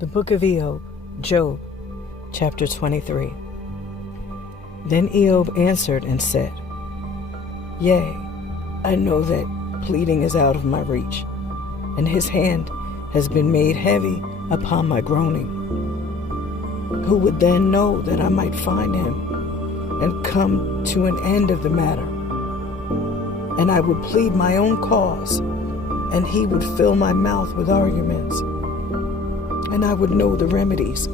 The book of Iyob, Job, chapter 23. Then Iyob answered and said, Yea, I know that pleading is out of my reach, and his hand has been made heavy upon my groaning. Who would then know that I might find him and come to an end of the matter? And I would plead my own cause, and he would fill my mouth with arguments. And I would know the remedies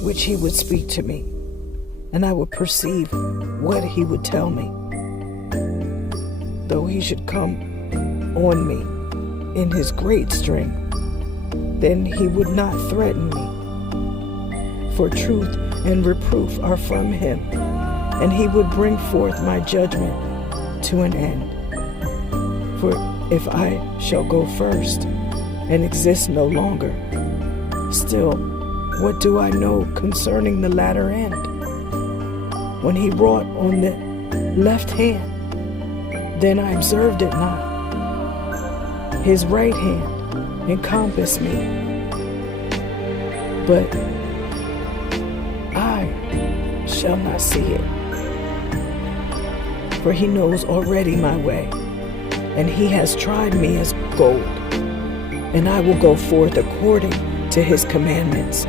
which he would speak to me, and I would perceive what he would tell me. Though he should come on me in his great strength, then he would not threaten me. For truth and reproof are from him, and he would bring forth my judgment to an end. For if I shall go first and exist no longer, still, what do I know concerning the latter end? When he wrought on the left hand, then I observed it not. His right hand encompassed me, but I shall not see it. For he knows already my way, and he has tried me as gold, and I will go forth according to his commandments.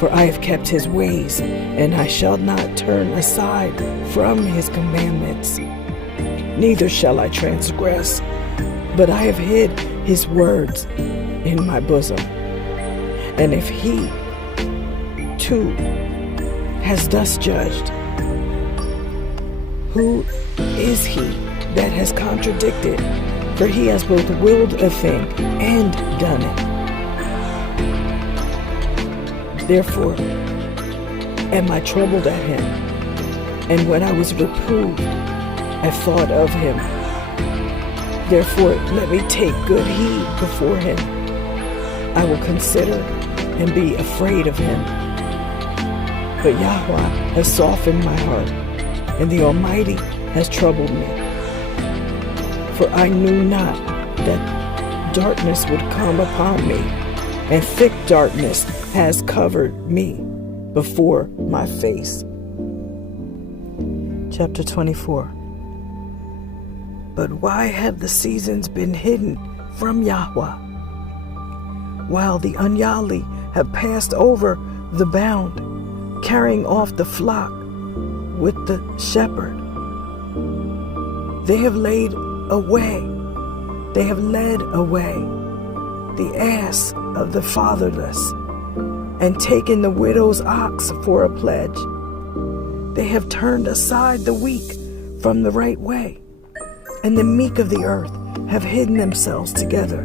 For I have kept his ways, and I shall not turn aside from his commandments. Neither shall I transgress, but I have hid his words in my bosom. And if he, too, has thus judged, who is he that has contradicted? For he has both willed a thing and done it. Therefore am I troubled at him, and when I was reproved, I thought of him. Therefore let me take good heed before him. I will consider and be afraid of him. But Yahudah has softened my heart, and the Almighty has troubled me. For I knew not that darkness would come upon me, and thick darkness has covered me before my face. Chapter 24. But why have the seasons been hidden from Yahudah, while the ungodly have passed over the bound, carrying off the flock with the shepherd? They have led away the ass of the fatherless, and taken the widow's ox for a pledge. They have turned aside the weak from the right way, and the meek of the earth have hidden themselves together.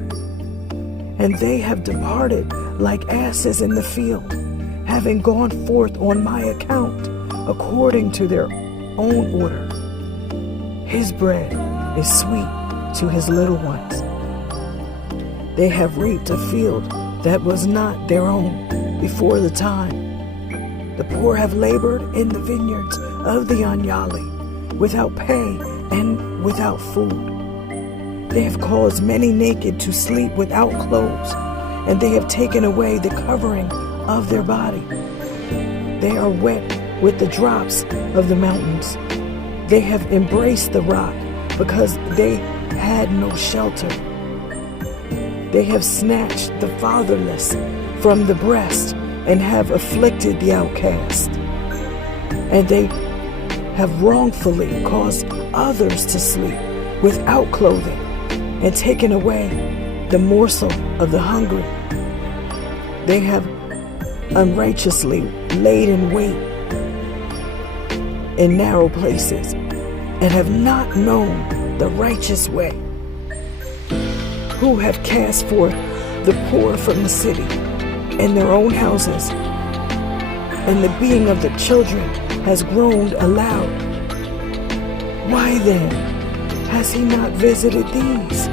And they have departed like asses in the field, having gone forth on my account, according to their own order. His bread is sweet to his little ones. They have reaped a field that was not their own before the time. The poor have labored in the vineyards of the ungodly, without pay and without food. They have caused many naked to sleep without clothes, and they have taken away the covering of their body. They are wet with the drops of the mountains. They have embraced the rock because they had no shelter. They have snatched the fatherless from the breast and have afflicted the outcast. And they have wrongfully caused others to sleep without clothing and taken away the morsel of the hungry. They have unrighteously laid in wait in narrow places and have not known the righteous way. Who have cast forth the poor from the city and their own houses, and the being of the children has groaned aloud. Why then has he not visited these?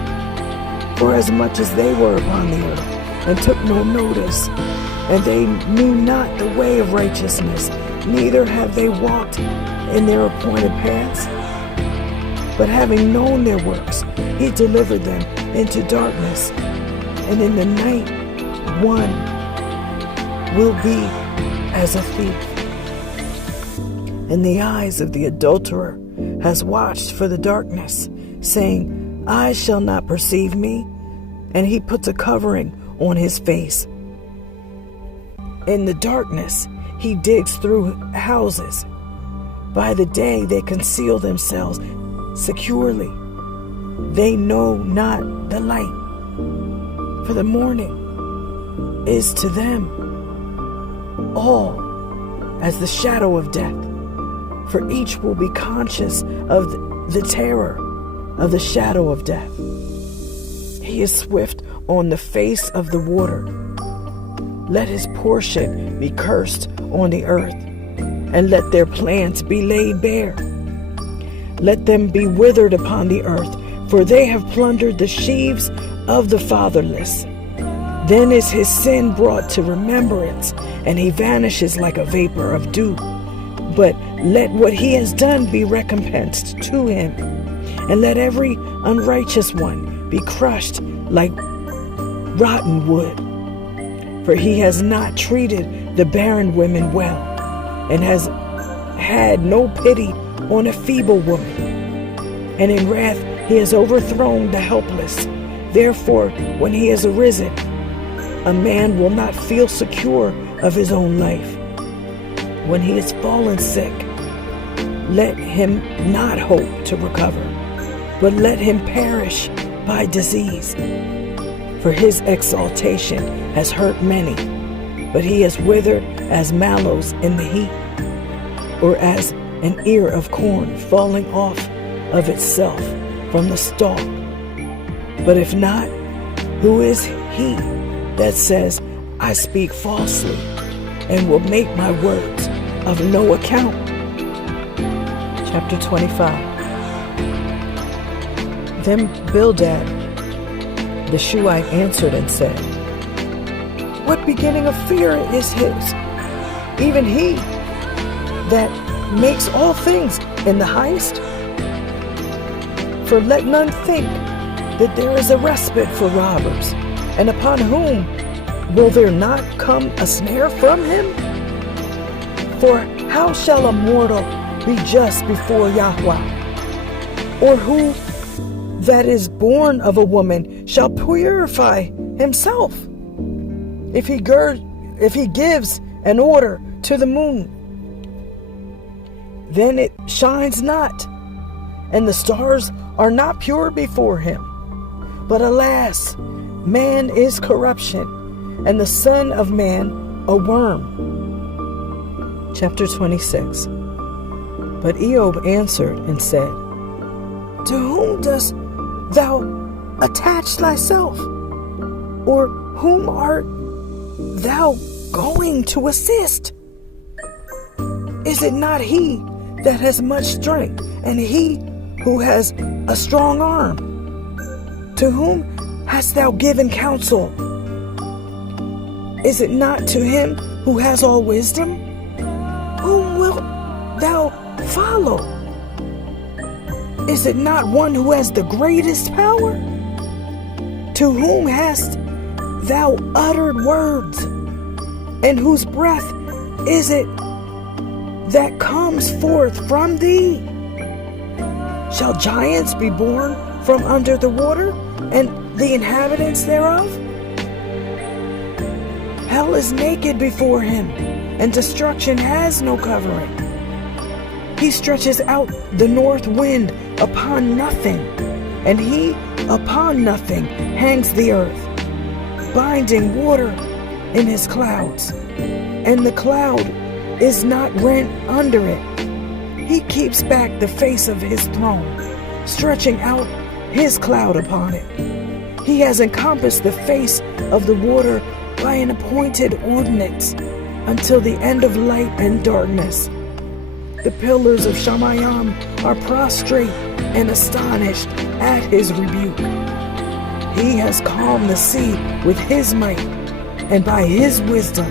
For as much as they were upon the earth, and took no notice, and they knew not the way of righteousness, neither have they walked in their appointed paths. But having known their works, he delivered them into darkness, and in the night one will be as a thief. And the eyes of the adulterer has watched for the darkness, saying, eyes shall not perceive me. And he puts a covering on his face. In the darkness, he digs through houses. By the day, they conceal themselves securely. They know not the light. For the morning is to them all as the shadow of death. For each will be conscious of the terror of the shadow of death. He is swift on the face of the water. Let his portion be cursed on the earth, and let their plants be laid bare. Let them be withered upon the earth, for they have plundered the sheaves of the fatherless. Then is his sin brought to remembrance, and he vanishes like a vapor of dew. But let what he has done be recompensed to him, and let every unrighteous one be crushed like rotten wood. For he has not treated the barren women well, and has had no pity on a feeble woman. And in wrath he has overthrown the helpless. Therefore, when he has arisen, a man will not feel secure of his own life. When he has fallen sick, let him not hope to recover, but let him perish by disease. For his exaltation has hurt many, but he is withered as mallows in the heat, or as an ear of corn falling off of itself from the stalk. But if not, who is he that says, I speak falsely, and will make my words of no account? Chapter 25. Then Bildad the Shuhite answered and said, what beginning of fear is his? Even he that makes all things in the highest? For let none think that there is a respite for robbers, and upon whom will there not come a snare from him? For how shall a mortal be just before Yahweh? Or who that is born of a woman shall purify himself? If he gives an order to the moon, then it shines not, and the stars are not pure before him. But alas, man is corruption, and the Son of Man a worm. Chapter 26. But Iyob answered and said, to whom dost thou attach thyself? Or whom art thou going to assist? Is it not he that has much strength, and he who has a strong arm? To whom hast thou given counsel? Is it not to him who has all wisdom? Whom wilt thou follow? Is it not one who has the greatest power? To whom hast thou uttered words? And whose breath is it that comes forth from thee? Shall giants be born from under the water, and the inhabitants thereof? Hell is naked before him, and destruction has no covering. He stretches out the north wind upon nothing, and he upon nothing hangs the earth, binding water in his clouds, and the cloud is not rent under it. He keeps back the face of his throne, stretching out his cloud upon it. He has encompassed the face of the water by an appointed ordinance until the end of light and darkness. The pillars of Shamayim are prostrate and astonished at his rebuke. He has calmed the sea with his might, and by his wisdom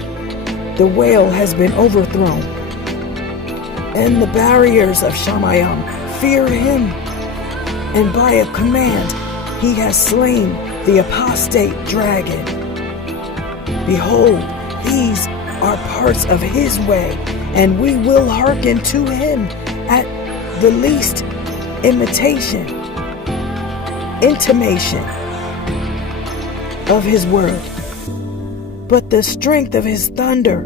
the whale has been overthrown. And the barriers of Shamayim fear him, and by a command he has slain the apostate dragon. Behold, these are parts of his way, and we will hearken to him at the least intimation of his word. But the strength of his thunder,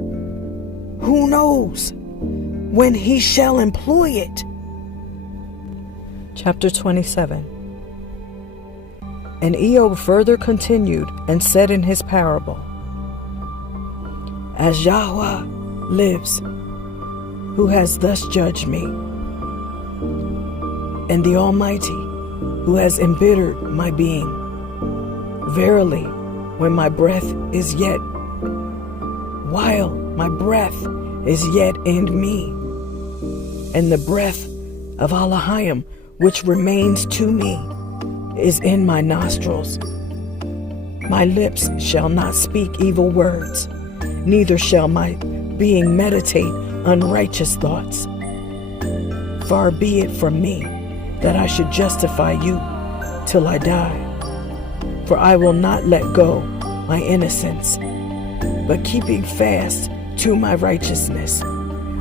who knows when he shall employ it? Chapter 27. And Iyob further continued and said in his parable, As Yahweh lives, who has thus judged me, and the Almighty, who has embittered my being, verily, when my breath is yet, while my breath is yet in me, and the breath of Elohim which remains to me is in my nostrils, my lips shall not speak evil words, neither shall my being meditate unrighteous thoughts. Far be it from me that I should justify you till I die, for I will not let go my innocence, but keeping fast to my righteousness,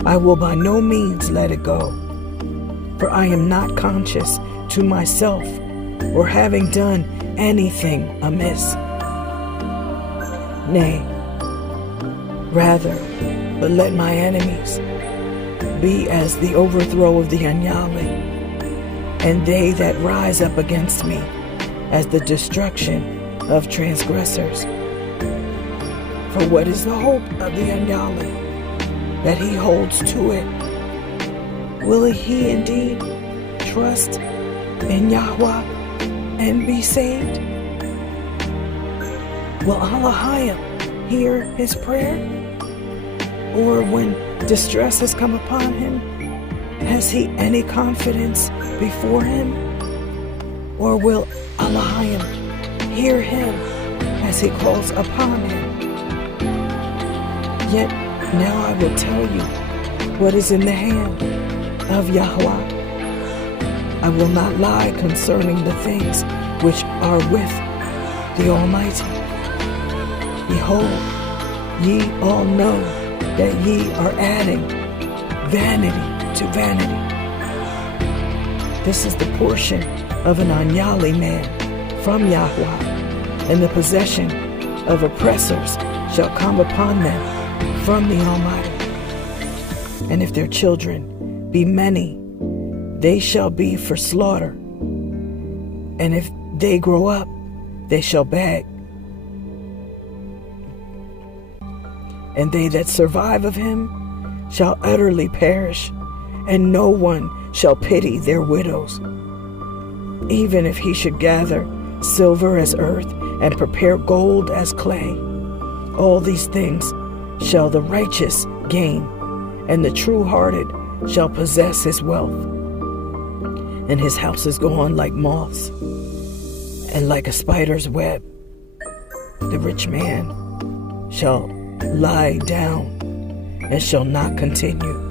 I will by no means let it go. For I am not conscious to myself, or having done anything amiss. Nay, rather, but let my enemies be as the overthrow of the ungodly, and they that rise up against me as the destruction of transgressors. For what is the hope of the ungodly, that he holds to it? Will he indeed trust in Yahweh and be saved? Will Elohim hear his prayer? Or when distress has come upon him, has he any confidence before him? Or will Elohim hear him as he calls upon him? Yet now I will tell you what is in the hand of Yahweh. I will not lie concerning the things which are with the Almighty. Behold, ye all know that ye are adding vanity to vanity. This is the portion of an ungodly man from Yahweh, and the possession of oppressors shall come upon them from the Almighty. And if their children be many, they shall be for slaughter. And if they grow up, they shall beg. And they that survive of him shall utterly perish, and no one shall pity their widows. Even if he should gather silver as earth and prepare gold as clay, all these things shall the righteous gain, and the true-hearted shall possess his wealth. And his houses go on like moths, and like a spider's web. The rich man shall lie down and shall not continue.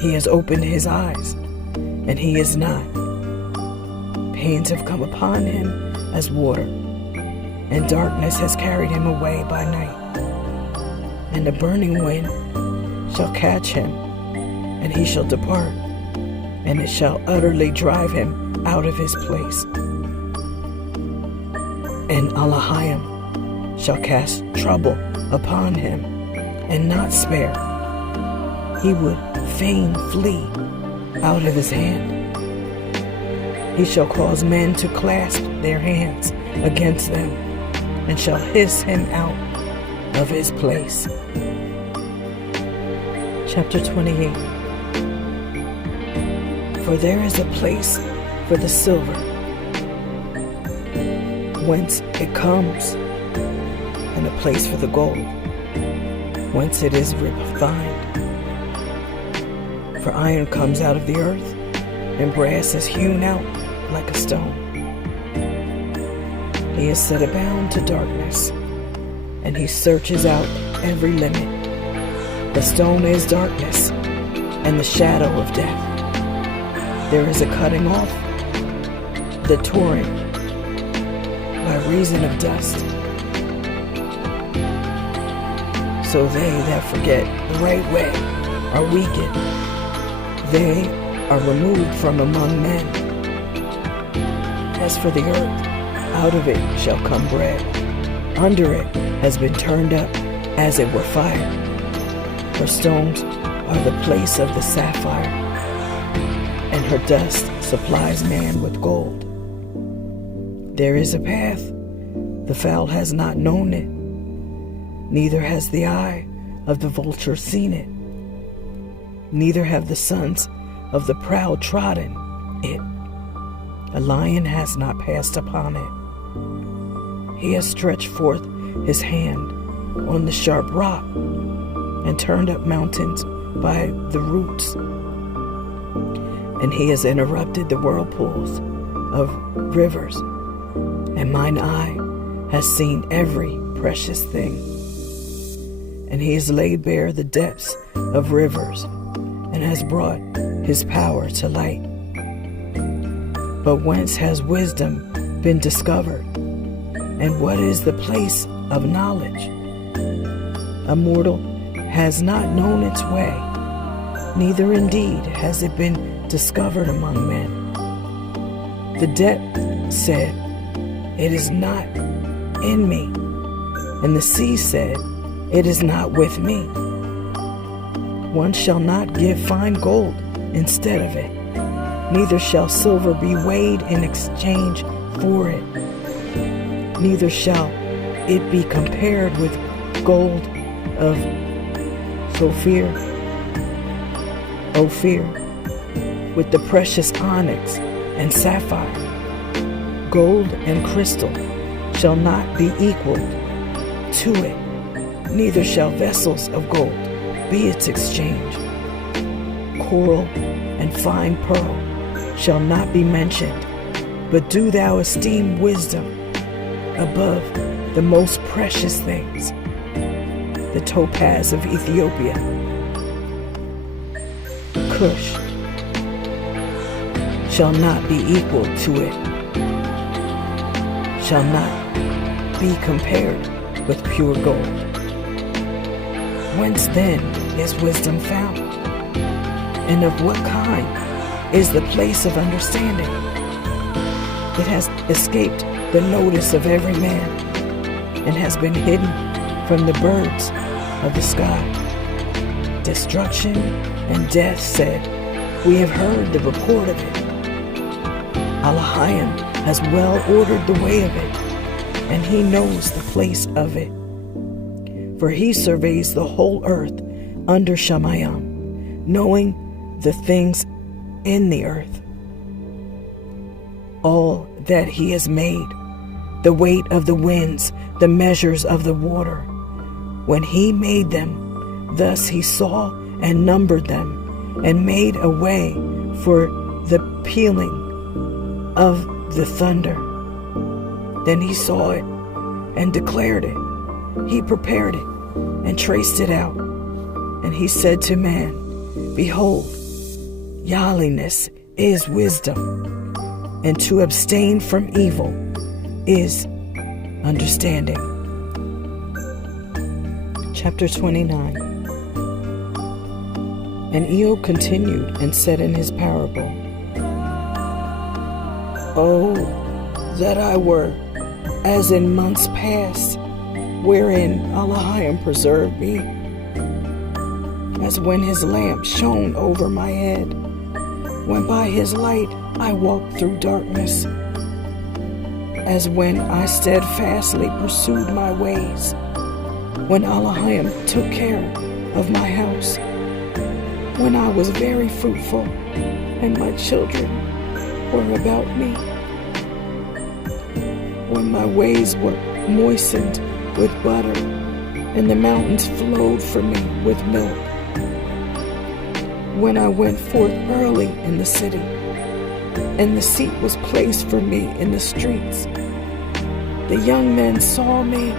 He has opened his eyes, and he is not. Pains have come upon him as water, and darkness has carried him away by night. And the burning wind shall catch him, and he shall depart, and it shall utterly drive him out of his place. And Elohim shall cast trouble upon him, and not spare. He would fain flee out of his hand. He shall cause men to clasp their hands against them, and shall hiss him out of his place. Chapter 28. For there is a place for the silver, whence it comes, and a place for the gold, whence it is refined. For iron comes out of the earth, and brass is hewn out like a stone. He is set abound to darkness, and he searches out every limit. The stone is darkness, and the shadow of death. There is a cutting off, the torrent, by reason of dust. So they that forget the right way are weakened. They are removed from among men. As for the earth, out of it shall come bread. Under it has been turned up as it were fire. Her stones are the place of the sapphire, and her dust supplies man with gold. There is a path, the fowl has not known it, neither has the eye of the vulture seen it, neither have the sons of the proud trodden it. A lion has not passed upon it. He has stretched forth his hand on the sharp rock and turned up mountains by the roots. And he has interrupted the whirlpools of rivers, and mine eye has seen every precious thing. And he has laid bare the depths of rivers, and has brought his power to light. But whence has wisdom been discovered? And what is the place of knowledge? A mortal has not known its way, neither indeed has it been discovered among men. The depth said, it is not in me, and the sea said, it is not with me. One shall not give fine gold instead of it, neither shall silver be weighed in exchange for it, neither shall it be compared with gold of Ophir, with the precious onyx and sapphire. Gold and crystal shall not be equal to it, neither shall vessels of gold be its exchange. Coral and fine pearl shall not be mentioned, but do thou esteem wisdom above the most precious things, the topaz of Ethiopia. Cush shall not be equal to it, shall not be compared with pure gold. Whence then is wisdom found? And of what kind is the place of understanding? It has escaped the notice of every man, and has been hidden from the birds of the sky. Destruction and death said, we have heard the report of it. Elohim has well ordered the way of it, and he knows the place of it. For he surveys the whole earth under Shemayim, knowing the things in the earth. All that he has made, the weight of the winds, the measures of the water. When he made them, thus he saw and numbered them, and made a way for the pealing of the thunder. Then he saw it and declared it. He prepared it and traced it out. And he said to man, behold, godliness is wisdom, and to abstain from evil is understanding. Chapter 29. And Iyob continued and said in his parable, Oh, that I were as in months past, wherein Elohim preserved me, as when his lamp shone over my head, when by his light I walked through darkness, as when I steadfastly pursued my ways, when Elohim took care of my house, when I was very fruitful, and my children were about me, when my ways were moistened with butter, and the mountains flowed for me with milk, when I went forth early in the city, and the seat was placed for me in the streets. The young men saw me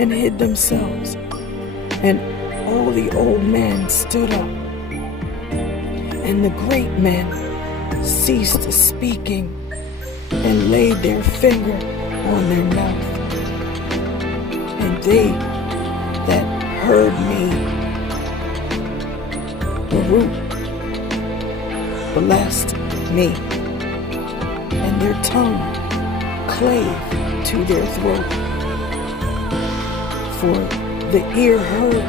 and hid themselves, and all the old men stood up, and the great men ceased speaking and laid their finger on their mouth. And they that heard me. Baruch blessed me, and their tongue clave to their throat. For the ear heard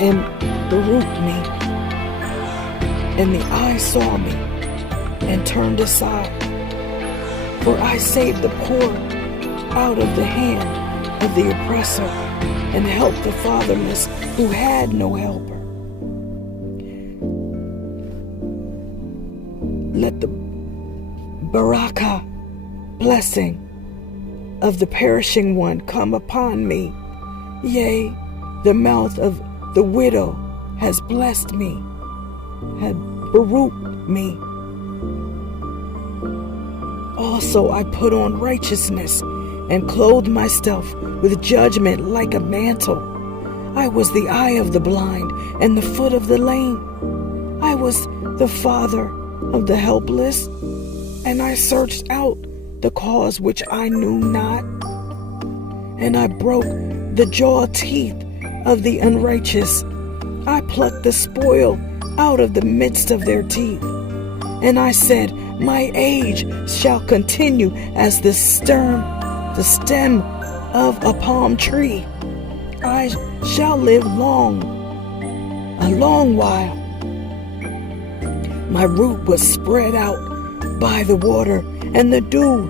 and Baruch me, and the eye saw me and turned aside. For I saved the poor out of the hand of the oppressor, and helped the fatherless who had no helper. Let the barakah, blessing of the perishing one, come upon me. Yea, the mouth of the widow has blessed me, had baruched me. Also I put on righteousness and clothed myself with judgment like a mantle. I was the eye of the blind and the foot of the lame. I was the father of the helpless, and I searched out the cause which I knew not. And I broke the jaw teeth of the unrighteous. I plucked the spoil out of the midst of their teeth. And I said, my age shall continue as the stem of a palm tree. I shall live long, a long while. My root was spread out by the water, and the dew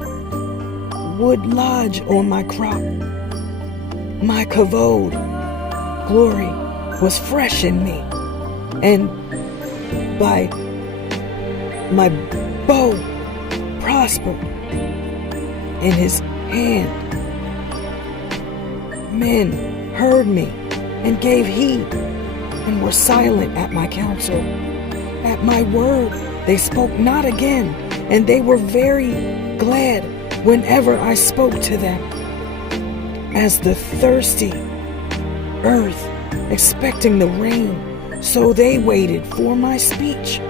would lodge on my crop. My kavod, glory, was fresh in me, and by my bow prospered in his hand. Men heard me and gave heed, and were silent at my counsel. At my word they spoke not again, and they were very glad whenever I spoke to them. As the thirsty earth expecting the rain, so they waited for my speech.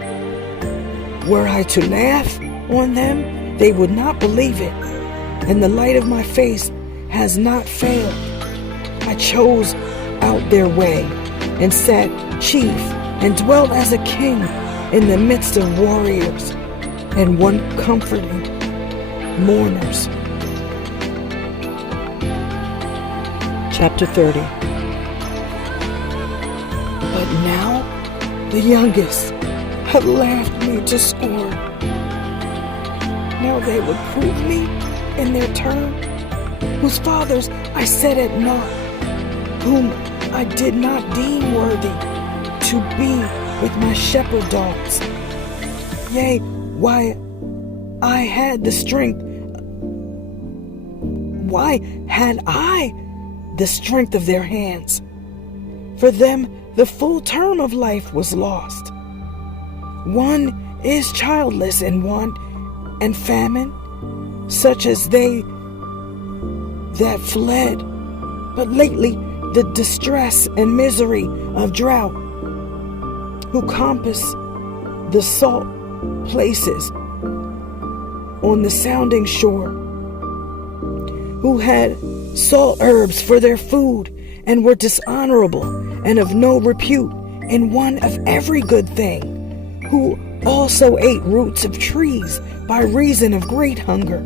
Were I to laugh on them, they would not believe it, and the light of my face has not failed. I chose out their way, and sat chief, and dwelt as a king in the midst of warriors, and one comforting mourners. Chapter 30. But now the youngest have laughed me to scorn. Now they would prove me in their turn, whose fathers I set at naught, whom I did not deem worthy to be with my shepherd dogs. Yea, why had I the strength of their hands? For them the full term of life was lost. One is childless in want and famine, such as they that fled, but lately the distress and misery of drought, who compass the salt places on the sounding shore, who had salt herbs for their food, and were dishonorable and of no repute in one of every good thing, who also ate roots of trees by reason of great hunger.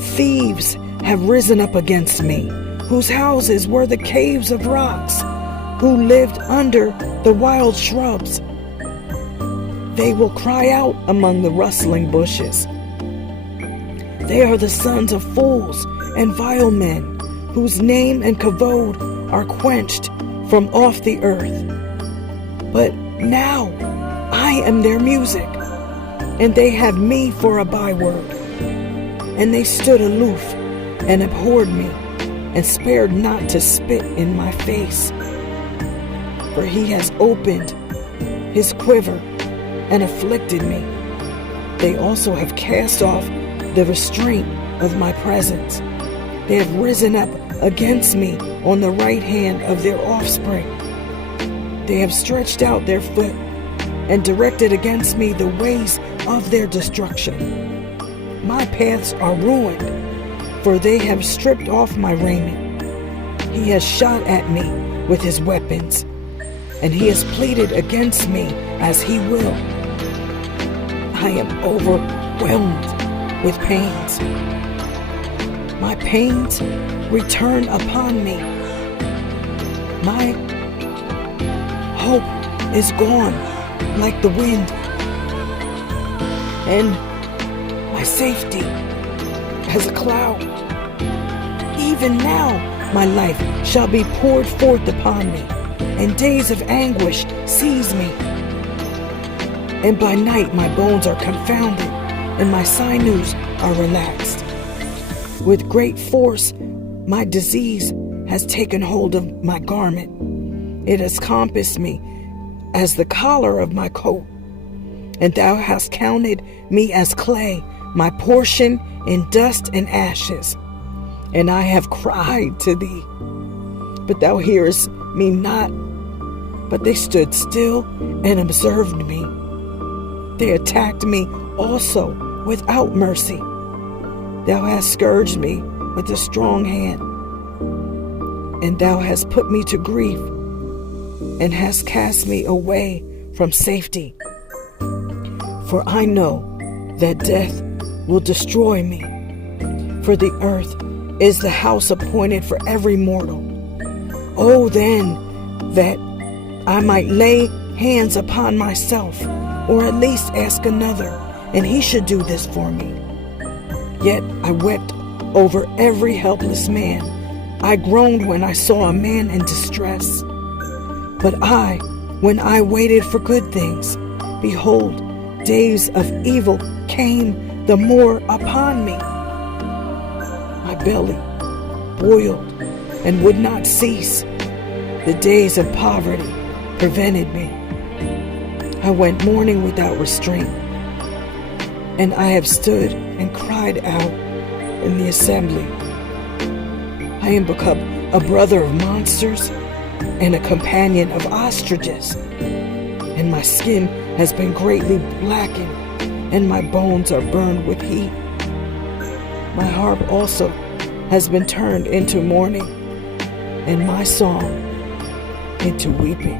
Thieves have risen up against me, whose houses were the caves of rocks, who lived under the wild shrubs. They will cry out among the rustling bushes. They are the sons of fools and vile men, whose name and kavod are quenched from off the earth. But now I am their music, and they have me for a byword. And they stood aloof and abhorred me, and spared not to spit in my face. For he has opened his quiver and afflicted me. They also have cast off the restraint of my presence. They have risen up against me on the right hand of their offspring. They have stretched out their foot and directed against me the ways of their destruction. My paths are ruined, for they have stripped off my raiment. He has shot at me with his weapons, and he has pleaded against me as he will. I am overwhelmed with pains. My pains return upon me. My hope is gone like the wind, and my safety as a cloud. Even now my life shall be poured forth upon me, and days of anguish seize me. And by night my bones are confounded, and my sinews are relaxed. With great force my disease has taken hold of my garment. It has compassed me as the collar of my coat. And thou hast counted me as clay, my portion in dust and ashes. And I have cried to thee, but thou hearest me not. But they stood still and observed me. They attacked me also without mercy. Thou hast scourged me with a strong hand, and thou hast put me to grief, and hast cast me away from safety. For I know that death will destroy me, for the earth is the house appointed for every mortal. Oh, then, that I might lay hands upon myself, or at least ask another, and he should do this for me. Yet I wept over every helpless man. I groaned when I saw a man in distress. But when I waited for good things, behold, days of evil came the more upon me. My belly boiled and would not cease. The days of poverty prevented me. I went mourning without restraint, and I have stood and cried out in the assembly. I am become a brother of monsters and a companion of ostriches, and my skin has been greatly blackened, and my bones are burned with heat. My harp also has been turned into mourning, and my song into weeping.